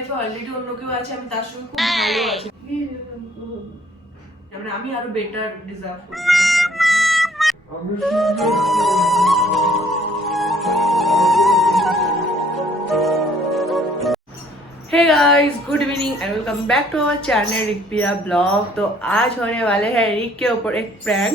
লাইফে অলরেডি অন্য কেউ আছে, আমি তার সঙ্গে খুব ভালো আছি, মানে আমি আরো বেটার ডিজার্ভ করি। Hey guys, good evening and welcome back to our channel Rik Piya blog. तो आज होने वाले हैं रिक के ऊपर एक प्रैंक,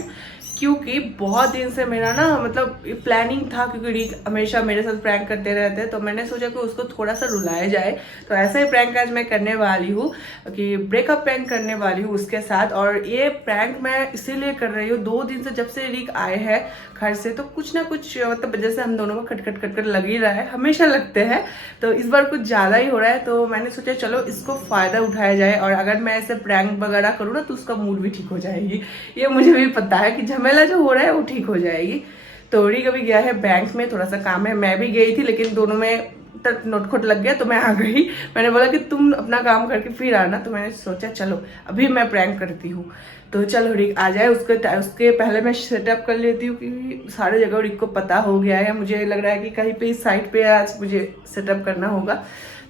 क्योंकि बहुत दिन से मेरा ना मतलब प्लानिंग था, क्योंकि रिक हमेशा मेरे साथ प्रैंक करते रहते हैं, तो मैंने सोचा कि उसको थोड़ा सा रुलाया जाए। तो ऐसा ही प्रैंक आज मैं करने वाली हूँ कि ब्रेकअप प्रैंक करने वाली हूँ उसके साथ। और ये प्रैंक मैं इसीलिए कर रही हूँ, 2 दिन से जब से रिक आए हैं घर से, तो कुछ ना कुछ मतलब जैसे हम दोनों को खटखट खटखट लग ही रहा है, हमेशा लगते हैं। तो इस बार कुछ ज़्यादा ही हो रहा है, तो मैंने सोचा चलो इसको फ़ायदा उठाया जाए, और अगर मैं ऐसे प्रैंक वगैरह करूँ ना तो उसका मूड भी ठीक हो जाएगी। ये मुझे भी पता है कि झमेला जो हो रहा है वो ठीक हो जाएगी। तो रिक अभी गया है बैंक में, थोड़ा सा काम है, मैं भी गई थी, लेकिन दोनों में नोटखोट लग गया तो मैं आ गई। मैंने बोला कि तुम अपना काम करके फिर आना, तो मैंने सोचा चलो अभी मैं प्रैंक करती हूँ। तो चलो रिक आ जाए, उसके पहले मैं सेटअप कर लेती हूँ, क्योंकि सारे जगह रिक को पता हो गया है। मुझे लग रहा है कि कहीं पे इस साइड पे आज मुझे सेटअप करना होगा।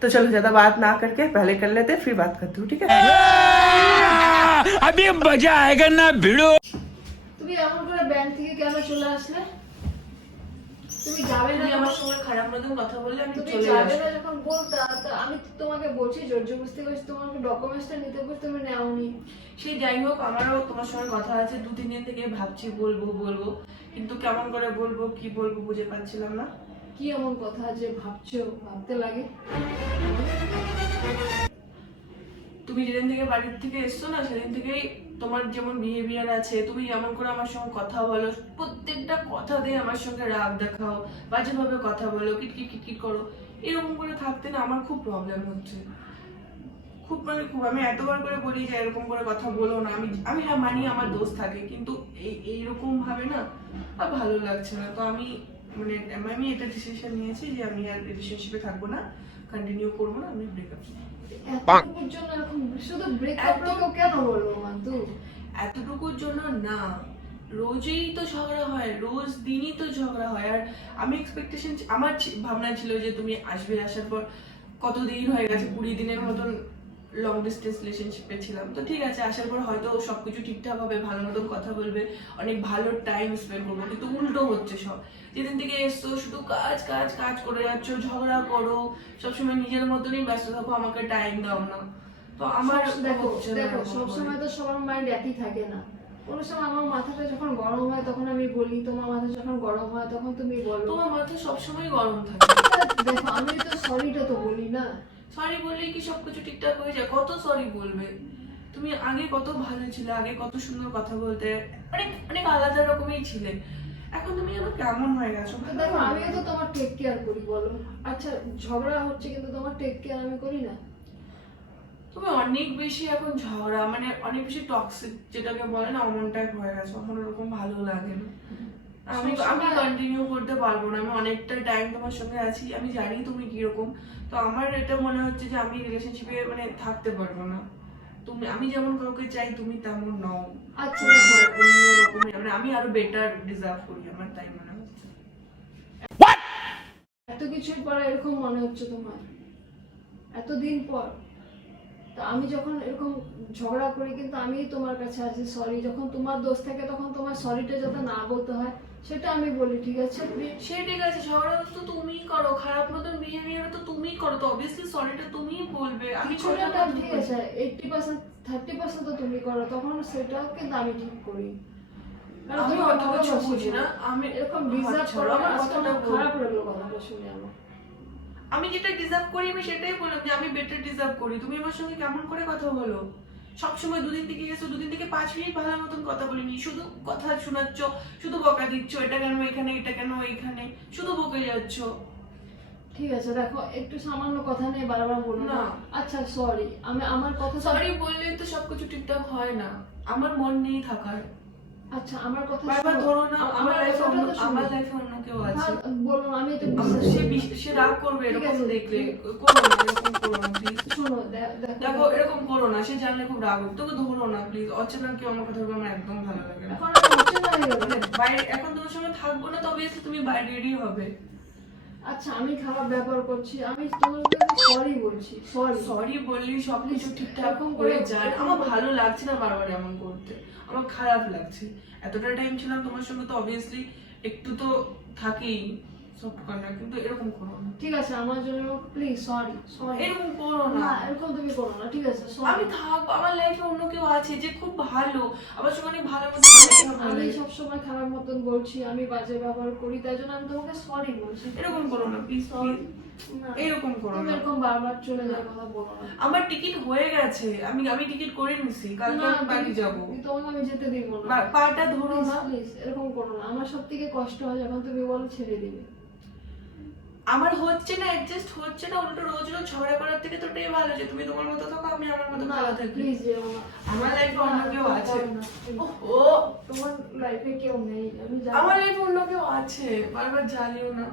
तो चलो ज़्यादा बात ना करके पहले कर लेते हैं, फिर बात करती हूँ, ठीक है? अभी मजा आएगा ना भिड़ो। তুমি এমন করে ব্যাংক থেকে কেন চলে আসলে? তুমি যাবে না, আমার সঙ্গে খারাপ মতন কথা বললে আমি তুমি চলে যাবে আসবো। না যখন বলতা, তো আমি তো তোমাকে বলছি জোর জবরদস্তি করে তোমাকে ডকুমেন্টসটা নিতে বলছি, তুমি নেওনি। সেই যাই হোক, আমারও তোমার সঙ্গে কথা আছে, 2-3 দিন থেকে ভাবছি বলবো, কিন্তু কেমন করে বলবো কি বলবো বুঝে পাচ্ছিলাম না। কি এমন কথা যে ভাবছো, ভাবতে লাগে? তুমি যেদিন থেকে বাড়ির থেকে এসছো না, সেদিন থেকেই তোমার যেমন বিহেভিয়ার আছে, তুমি যেমন করে আমার সঙ্গে কথা বলো, প্রত্যেকটা কথাতে আমার সঙ্গে রাগ দেখাও, বাজেভাবে কথা বলো, কিটকিট করো, এরকম করে থাকতে না আমার খুব প্রবলেম হচ্ছে। খুব মানে খুব, আমি এতবার করে বলি যে এরকম করে কথা বলো না। আমি হ্যাঁ মানি আমার দোষ থাকে, কিন্তু এইরকম ভাবে না আর ভালো লাগছে না। তো আমি আমি এটা ডিসিশন নিয়েছি যে আমি আর রিলেশনশিপে থাকবো না, কন্টিনিউ করবো না, আমি ব্রেকআপ। এতটুকুর জন্য এরকম শুধু ব্রেকআপ থেকেও কেন বলবো মান্তু? এতটুকুর জন্য না, রোজই তো ঝগড়া হয়, রোজ দিনই তো ঝগড়া হয়। আর আমি এক্সপেকটেশন, আমার ভাবনা ছিল যে তুমি আসবে, আসার পর কতদিন হয়ে গেছে, 20 দিনের মতন লং ডিস্টেন্স রিলেশনশিপে ছিলাম, তো ঠিক আছে আসার পর হয়তো সবকিছু ঠিকঠাক হবে, ভালো মতন কথা বলবে, অনেক ভালো টাইম স্পেন্ড করবো, কিন্তু উল্টো হচ্ছে সব। যেদিন থেকে এসছো শুধু কাজ কাজ কাজ করে যাচ্ছ, ঝগড়া করো, সবসময় নিজের মতনই ব্যস্ত থাকো, আমাকে টাইম দাও না। তো আমার দেখো সবসময় তো সবার মাইন্ড একই থাকে না। কোনো সময় আমার মাথাটা যখন গরম হয় তখন আমি বলি, তোমার মাথা যখন গরম হয় তখন তুমি বলো। তোমার মাথা সবসময় গরম থাকে। দেখো আমি তো সরিটা তো বলি না। সরি বললেই কি সবকিছু ঠিকঠাক হয়ে যায়? কত সরি বলবে? তুমি আগে কত ভালো ছিলে, আগে কত সুন্দর কথা বলতে, অনেক অনেক আলাদা রকমই ছিলে, এখন তুমি যেন কেমন হয়ে গেছো। দেখো আমিও তো তোমার টেক কেয়ার করি, বলো। আচ্ছা ঝগড়া হচ্ছে কিন্তু তোমার টেক কেয়ার আমি করি না? তুমি অনেক বেশি এখন ঝগড়া, মানে অনেক বেশি টক্সিক যেটাকে বলে না, অমন টাইপ হয়ে গেছো, এখন ওরকম ভালো লাগে না। আমি কন্টিনিউ করতে পারবো না। আমি অনেকটা টাইম তোমার সঙ্গে আছি, আমি জানি তুমি কিরকম। তো আমার এটা মনে হচ্ছে যে আমি রিলেশনশিপে মানে থাকতে পারবো না। আমি যেমন কাউকে চাই তুমি তেমন নও। আচ্ছা অন্যরকম, মানে আমি আরো বেটার ডিজার্ভ করি, আমার তাই মনে হচ্ছে। এত কিছুর পর এরকম মনে হচ্ছে তোমার, এতদিন পর? তো আমি যখন এরকম ঝগড়া করি কিন্তু আমি তোমার কাছে আছি সরি, যখন তোমার দোষ থাকে তখন তোমার সরিটা যাতে না বলতে হয় সেটা আমি বলি, ঠিক আছে? সে ঠিক আছে, ঝগড়া তো তুমিই করো, খারাপ মতন বিহেভিয়ার তো তুমিই করো, তো অবভিয়াসলি সরিটা তুমিই বলবে। আমি কিছুটা ঠিক আছে, 80% 30% তো তুমি করো, তখন সেটাও কিন্তু আমি ঠিক করি। আমি অত কিছু বুঝি না, আমি এরকম ডিজার্ভ করো, আমার কথাটা খারাপ লাগলো কথাটা শুনে আমার। আমি যেটা ডিজার্ভ করি আমি সেটাই বললাম যে আমি বেটার ডিজার্ভ করি। তুমি আমার সঙ্গে কেমন করে কথা বলো? সবসময় 2 দিন থেকে গেছো, 2 দিন থেকে 5 মিনিট ভালো মতন কথা বলিনি, শুধু কথা শোনাচ্ছ, শুধু বকা দিচ্ছ, এটা কেন এখানে, এটা কেন এইখানে, শুধু বকে যাচ্ছ। ঠিক আছে দেখো, একটু সামান্য কথা নিয়ে বারবার বলো না। আচ্ছা সরি, আমি আমার কথা সরি বললে তো সবকিছু ঠিকঠাক হয় না, আমার মন নেই থাকার। আচ্ছা আমার কথা বারবার ধরো না, আমার লাইফে অন্য কেউ আছে, বলো না, আমি এটা সে রাগ করবে এরকম দেখলে। করো না, এরকম করো না প্লিজ। শোনো দেখো এরকম করো না, সে জানলে খুব রাগ হবে। তোকে ধরো না প্লিজ, অচেনা কেউ আমার কথা বলবে আমার একদম ভালো লাগে না। এখন আমি অচেনা হয়ে গেল। বাইরে এখন তোমার সঙ্গে থাকবো না, তবে তুমি বাইরেরই হবে। আচ্ছা আমি খারাপ ব্যবহার করছি, আমি তোমার কাছে সরি বলছি, সরি। সরি বললি সবকিছু ঠিকঠাক এরকম করে করে- যায়। এরকম আমার করে- ভালো লাগছে না বারবার এমন করতে, আমার খারাপ লাগছে। এতটা টাইম ছিলাম তোমার সঙ্গে, তো অবভিয়াসলি একটু তো থাকেই সব কর্নার, কিন্তু এরকম করো না, ঠিক আছে আমার জন্য প্লিজ সরি, সরি। এরকম করো না না। এরকম তুমি করো না, ঠিক আছে আমি সরি। থাকবো, আমার লাইফে অন্য কেউ আছে যে খুব ভালো, আমার সঙ্গে অনেক ভালো মতো কথা আমি বলে। সবসময় খারাপ মতন বলছি, আমি বাজে ব্যবহার করি, তাই জন্য আমি তোমাকে সরি বলছি। এরকম করো না প্লিজ, Sorry. না, এরকম করো তুমি না। এরকম বারবার চলে যাওয়ার কথা বলো না। আমার টিকিট হয়ে গেছে, আমি টিকিট করে নিছি, কালকে না, আমি বাড়ি যাবো। তোমাকে আমি যেতে দিব না। পাটা ধরো না। প্লিজ এরকম করো না, আমার সব থেকে কষ্ট হয় যখন তুমি বলো ছেড়ে দিবে। আমার হচ্ছে না, অ্যাডজাস্ট হচ্ছে না, উল্টো রোজ রোজ ঝগড়া করার থেকে তো এটাই ভালো যে তুমি তোমার মতো থাকো, আমি আমার মতো ভালো থাকি। প্লিজ যেও না। আমার লাইফে অন্য কেউ আছে। ও তোমার লাইফে কেউ নেই, আমি জানি। আমার লাইফে অন্য কেউ আছে, বারবার জ্বালিও না।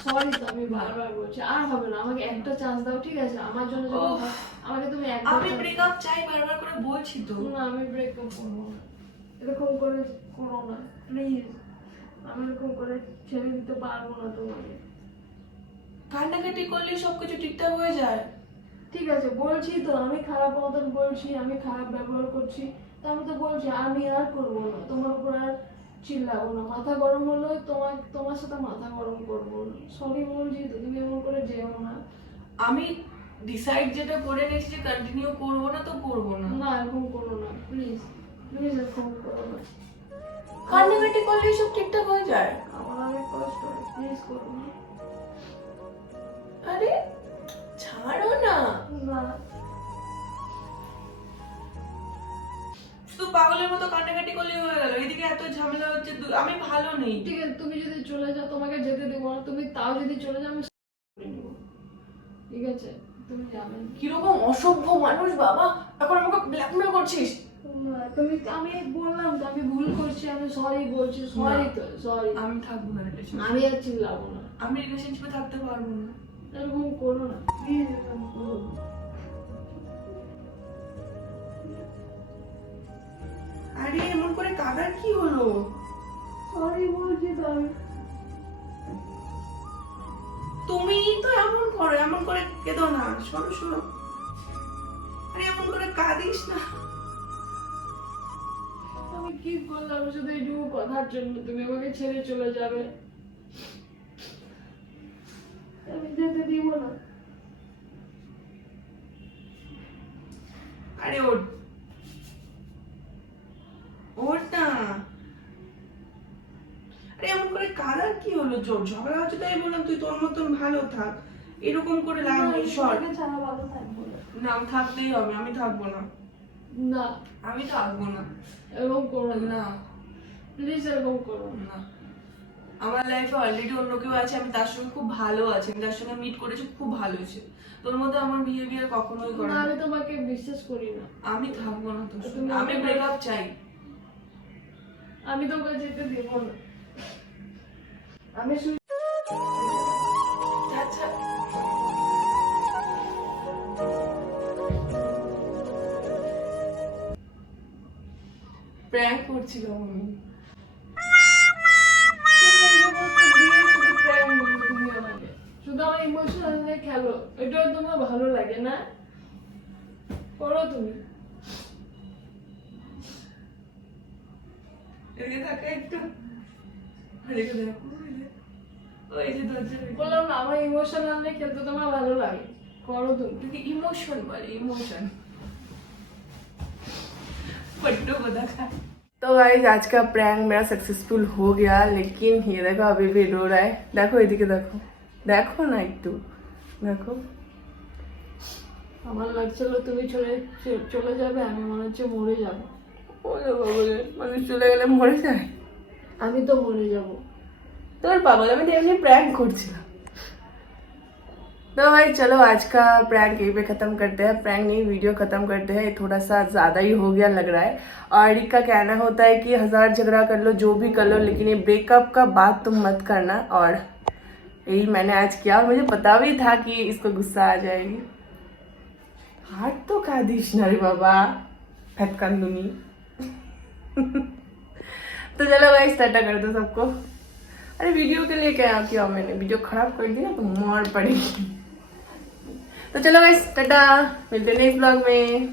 সরি তো আমি বারবার বলছি, আর হবে না, আমাকে একটা চান্স দাও, ঠিক আছে? আমার জন্য যখন ওহ, আমাকে তুমি একটা আমি chance ব্রেকআপ চাই, বারবার করে বলছি তো। দাও। না আমি ব্রেকআপ করবো না, এরকম করে করো না প্লিজ। আমি এরকম করে ছেড়ে দিতে পারবো না তোমাকে। কান্নাকাটি করলে সবকিছু ঠিকঠাক হয়ে যায়। ঠিক আছে বলছি তো, আমি খারাপ মতন বলছি, আমি খারাপ ব্যবহার করছি, তো আমি তো বলছি আমি আর করবো না, তোমার উপর আর চিল্লাবো না, মাথা গরম হলো তোমার সাথে মাথা গরম করবো না। সরি বলছি তো, তুমি এমন করে যেও না। আমি ডিসাইড যেটা করে নিয়েছি যে কন্টিনিউ করবো না, তো করবো না। না এরকম করো না প্লিজ, প্লিজ এরকম করো না। কান্নাকাটি করলে সব ঠিকঠাক হয়ে যায়। আমার অনেক কষ্ট হয়, প্লিজ করো না। আরে ছাড়ো না, না শুধু পাগলের মতো কান্নাকাটি করলে হয়ে গেল, এদিকে এত ঝামেলা হচ্ছে, আমি ভালো নেই। ঠিক আছে, তুমি যদি চলে যাও তোমাকে যেতে দেবো না, তুমি তাও যদি চলে যাও আমি করে নেবো, ঠিক আছে? তুমি যাবে না। কিরকম অসভ্য মানুষ বাবা, এখন আমাকে ব্ল্যাকমেল করছিস। না, আমি বললাম তো আমি ভুল করছি, আমি সরি বলছি, সরি তো সরি। আমি থাকবো না রিলেশন, আমি আর চিল্লাবো না, আমি রিলেশনশিপে থাকতে পারবো না। এরকম করো না প্লিজ, এরকম করো না। আরে এমন করে কাদার কি হলো? সরি বলছি তো আমি। তুমি তো এমন করো, এমন করে কেঁদো না, শোনো শোনো, আরে এমন করে কাঁদিস না। আমি কি করলাম শুধু এইটুকু কথার জন্য তুমি আমাকে ছেড়ে চলে যাবে? আমি যেতে দিব না। আরে ওর ওরটা, আরে এমন করে কাদার কি হলো? জোর ঝগড়া হচ্ছে তাই বললাম তুই তোর মতন ভালো থাক, এরকম করে লাভ নেই। শর্ট তোমাকে ছাড়া ভালো থাকবো না। না, থাকতেই হবে, আমি থাকবো না, না আমি থাকবো না। এরকম করো না না প্লিজ, এরকম করো না। না, আমার লাইফে অলরেডি অন্য কেউ আছে, আমি তার সঙ্গে খুব ভালো আছি, আমি তার সঙ্গে মিট করেছি, খুব ভালো হয়েছে। তোর মধ্যে আমার বিহেভিয়ার কখনোই করে না না। আমি তোমাকে বিশ্বাস করি না, আমি থাকবো না তোর সঙ্গে, তুমি আমি আমাকে- ব্রেকআপ চাই। আমি তোমাকে যেতে দিব না। আমি শুধু আচ্ছা প্র্যাঙ্ক করছিলাম আমি। শুধু আমার ইমোশনাল নিয়ে খেলো, এটাও তোমার ভালো লাগে না? করো তুমি। এদিকে তাকা একটু, এদিকে দেখো, ওই যে দরজা, বললাম না আমার ইমোশনাল নিয়ে খেলতে তোমার ভালো লাগে, করো তুমি। क्योंकि इमोशन वाले इमोशन पट्टू बता खा। तो गाइस आज का प्रैंक मेरा सक्सेसफुल हो गया, लेकिन ये देखो अभी भी रो रहा है। देखो इधर देखो, देखो ना একটু দেখো। আমার লাগছিল তুমি চলে যাবে, আমি মনে হচ্ছে মরে যাবো। ওরে বাবারে, মানুষ চলে গেলে মরে যায়? আমি তো মরে যাবো। তোর পাগল, আমি তো এমনি प्रैंक করছিলাম। तो भाई चलो आज का प्रैंक यहीं पे ख़त्म करते हैं, प्रैंक नहीं वीडियो ख़त्म करते हैं, थोड़ा सा ज़्यादा ही हो गया लग रहा है। और रिक का कहना होता है कि 1000 झगड़ा कर लो, जो भी कर लो, लेकिन ये ब्रेकअप का बात तुम मत करना। और यही मैंने आज किया, और मुझे पता भी था कि इसको गुस्सा आ जाएगी। हाथ तो खा दीश ना रे बाबा, फटकन दूंगी। तो चलो भाई टाटा कर दो सबको, अरे वीडियो के लिए क्या किया मैंने, वीडियो खराब कर दिया तो मार पड़ेगी। तो चलो गाइस टाटा, मिलते हैं नेक्स्ट ब्लॉग में।